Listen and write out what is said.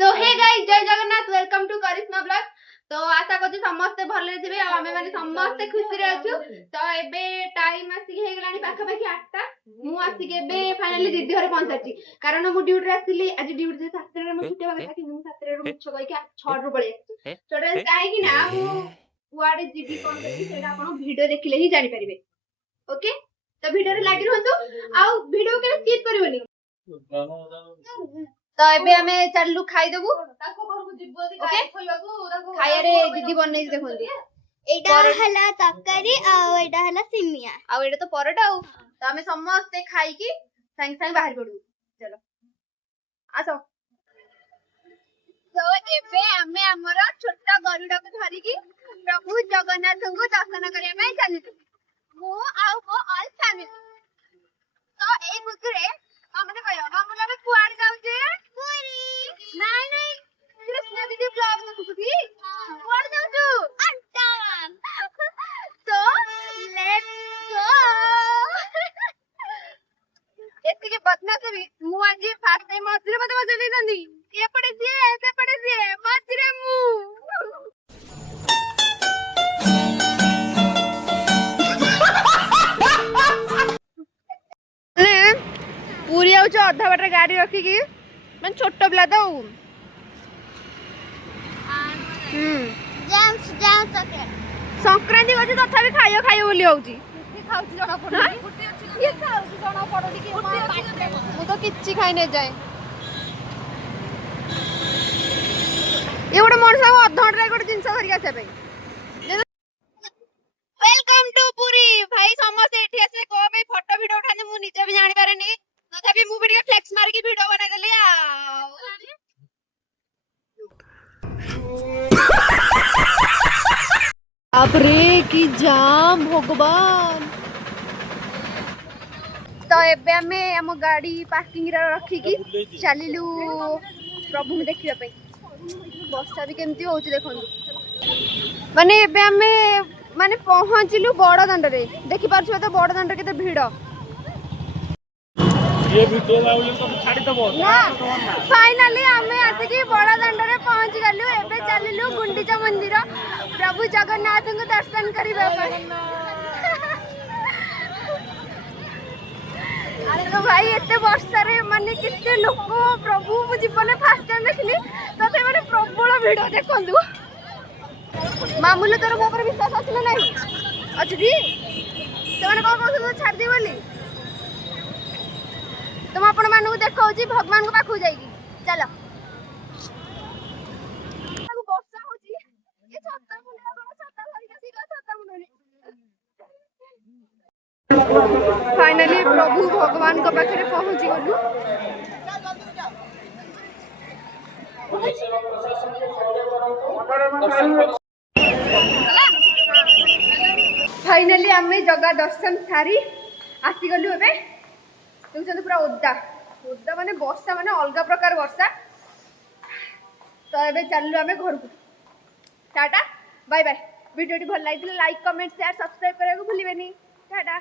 तो hey guys जय Jagannath welcome to Karishma blog. तो आशा करछु समस्त भले थिबे आ हमें माने समस्त खुशी रे अछु। तो एबे टाइम आसी हे गलानी पाखा पाखी 8टा मु आसी के एबे फाइनली दीदी घरे पहुंचाची कारण मु ड्यूटी रे आसीली आज ड्यूटी से 7 रे मु छुट्टी होगा कि मु 7 रे मुछ कहि के 6 रु पळे छोटे काहे कि ना मु कुआडे जीबी कोन करी सेटा आपण वीडियो देखिले ही जानि परिबे। ओके तो वीडियो रे लागि रहंतु आ वीडियो के स्किप करिवनी। तो एबे हमें चललु खाई देबु ताको घरकु जिबो दी खाई खोइबाकू ताको खाया रे दीदी बनै देखंतु एटा हला तकारी आ एटा हला सिमिया आ एटा तो परोटा आ तो हमें समस्त खाई की संग संग बाहर पडू। चलो आसो। तो एबे हमें हमर छोटा गरुडा को धरी की प्रभु जगन्नाथ को दर्शन करिया में चलु मो आ मो ऑल फैमिली। तो ए गुजरे हमने कहियो हम लोग कुआड़ जाऊ जे पूरी नहीं नहीं कृष्णा दीदी ब्लॉग में कुछ कुआड़ जाऊ तू अंटावन। तो लेट्स गो। एति के बदना से भी मु आज फास्ट टाइम मझरे मते बजे देनंदी ये पड़े से मझरे मु पूरी आउ अधा बाटे गाड़ी रखिकी मैं छोट पिला तो संक्रांति अच्छे तथापि खाइयो खाइयो बोली होउची मु तो किछि खाई नै जाए ये गोटे मनुष्य को अध घंटे गोटे जिनस धरिक आसे वेलकम टू पुरी भाई समस्त एठी आसे को भाई फोटो वीडियो उठाने मु निजे भी जानि पारे नी तथापि मु भी फ्लेक्स मार के वीडियो बना देली अब रे की जाम भगवान। तो एबे हमें हम गाड़ी पार्किंग रे रखी की चलिलु प्रभु में देखिबा पे वर्षा भी केमती होउची देखंतु माने एबे हमें माने पहुंचिलु बड़ दांड रे देखि पारछु तो बड़ दांड केते भीड़ ये वीडियो लाउले तो छाडी दबो ना फाइनली हमें आसे की बड़ दांड रे पहुंच गलु। एबे चलिलु गुंडीचा मंदिर प्रभु जगन्नाथ को दर्शन करिबा पर। अरे तो भाई एते वर्षा रे माने किते लोक प्रभु मु जीवन फर्स्ट टाइम देखली तते माने प्रबल भीड़ देखंतु मामूल तोर मो पर विश्वास आछले नाही अछि तो माने को को छाड़ दी बोली तुम आपण मानू देखौची भगवान को पाखु जाईगी चलो वर्षा होची ये छत्ता मुंडा को छत्ता धरि के सीधा छत्ता मुंडा फाइनली प्रभु भगवान को पाखरे पहुंची गलु। फाइनली आमे जगह दर्शन सारी आसी गलु। एबे देखुछन पूरा ओदा ओदा माने वर्षा माने अलगा प्रकार वर्षा। तो एबे चललु आमे घर को टाटा बाय बाय। वीडियो भल लाइक कमेंट शेयर सब्सक्राइब करने को भूलिबेनी। टाटा।